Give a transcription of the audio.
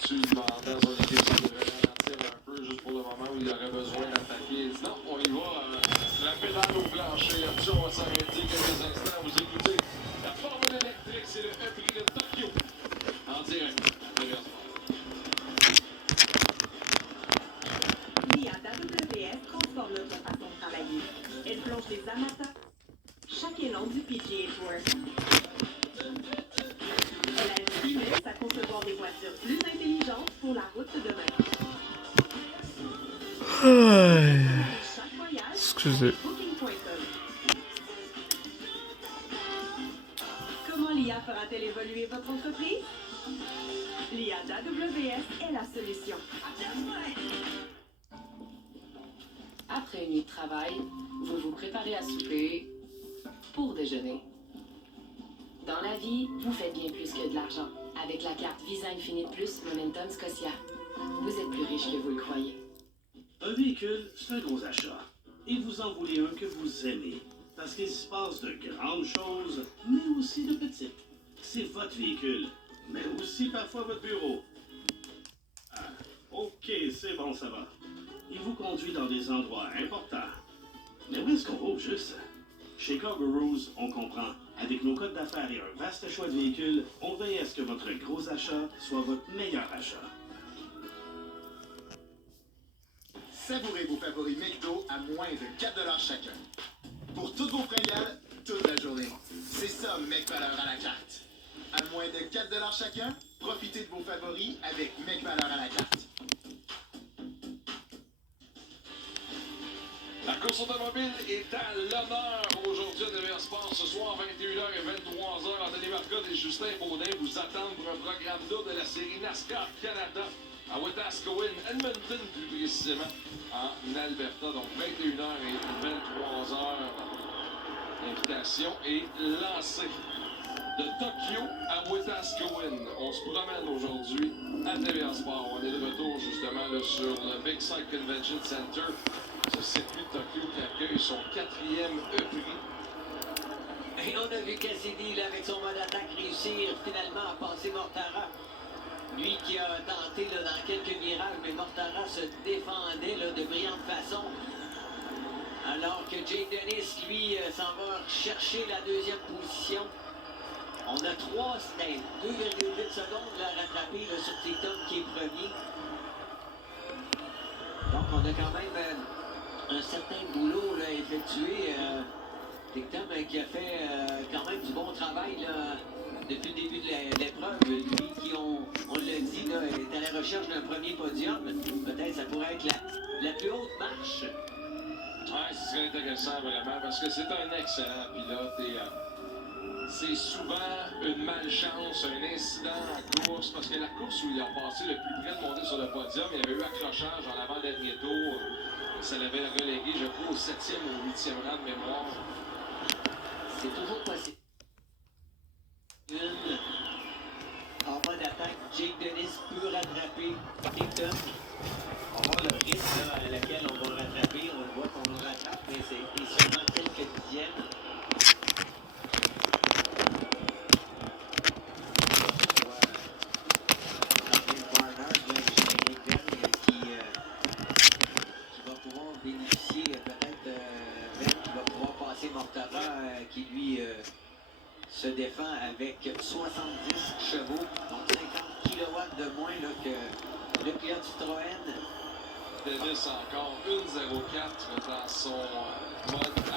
tu lui demandais à son équipe de ralentir un peu juste pour le moment où il aurait besoin d'attaquer. Il dit non, on y va, la pédale au plancher. Là-dessus, on va s'arrêter quelques instants. Vous écoutez la Formule électrique, c'est le E-Prix de Tokyo. En direct. L'IA d'AWS transforme notre façon de travailler. Elle plonge les amateurs chaque élan du PGA Tour. Elle aide Siemens à concevoir des voitures plus intelligentes pour la route de demain. Chaque voyage, Excusez. Booking.com. Comment l'IA fera-t-elle évoluer votre entreprise? L'IA d'AWS est la solution. Après une nuit de travail, vous vous préparez à souper pour déjeuner. Dans la vie, vous faites bien plus que de l'argent. Avec la carte Visa Infinite Plus Momentum Scotia, vous êtes plus riche que vous le croyez. Un véhicule, c'est un gros achat. Et vous en voulez un que vous aimez. Parce qu'il se passe de grandes choses, mais aussi de petites. C'est votre véhicule, mais aussi parfois votre bureau. Ah, ok, c'est bon, ça va. Il vous conduit dans des endroits importants. Mais où est-ce qu'on va au juste? Chez Cargorules, on comprend. Avec nos codes d'affaires et un vaste choix de véhicules, on veille à ce que votre gros achat soit votre meilleur achat. Savourez vos favoris McDo à moins de 4$ chacun. Pour toutes vos fringales, toute la journée. C'est ça, McValeur à la carte. À moins de 4$ chacun, profitez de vos favoris avec McValeur à la carte. La course automobile est à l'honneur aujourd'hui à TVA Sport. Ce soir, 21h et 23h, Anthony Marcotte et Justin Baudin vous attendent pour un programme double de la série NASCAR Canada à Wetaskiwin, Edmonton plus précisément, en Alberta. Donc 21h et 23h, l'invitation est lancée. De Tokyo à Wetaskiwin, on se promène aujourd'hui à TVA Sport. On est de retour justement là, sur le Big Side Convention Center. Ce circuit de Tokyo qui accueille son 4e E-Prix. Et on a vu Cassidy là, avec son mode attaque réussir finalement à passer Mortara. Lui qui a tenté là, dans quelques virages, mais Mortara se défendait là, de brillante façon. Alors que Jay Dennis, lui, s'en va chercher la 2e position. On a 2,8 secondes là, à rattraper là, sur TikTok qui est premier. Donc on a quand même un certain boulot là, effectué. TikTok qui a fait quand même du bon travail là, depuis le début de l'épreuve. Lui qui, on l'a dit, là, est à la recherche d'un premier podium. Peut-être ça pourrait être la plus haute marche. Ouais, ce serait intéressant vraiment parce que c'est un excellent pilote et c'est souvent une malchance, un incident en course parce que la course où il a passé le plus près de monter sur le podium, il y avait eu accrochage en l'avant-dernier tour. Ça l'avait relégué, je crois, au 7e ou au 8e rang de mémoire. C'est toujours possible. En mode attaque, Jake Dennis peut rattraper TikTok. On va voir le rythme là, à laquelle on va le rattraper. On le voit qu'on le rattrape, mais c'est seulement quelques dixièmes. Qui lui se défend avec 70 chevaux, donc 50 kW de moins là, que le pilote Citroën. Dennis encore 1,04 dans son mode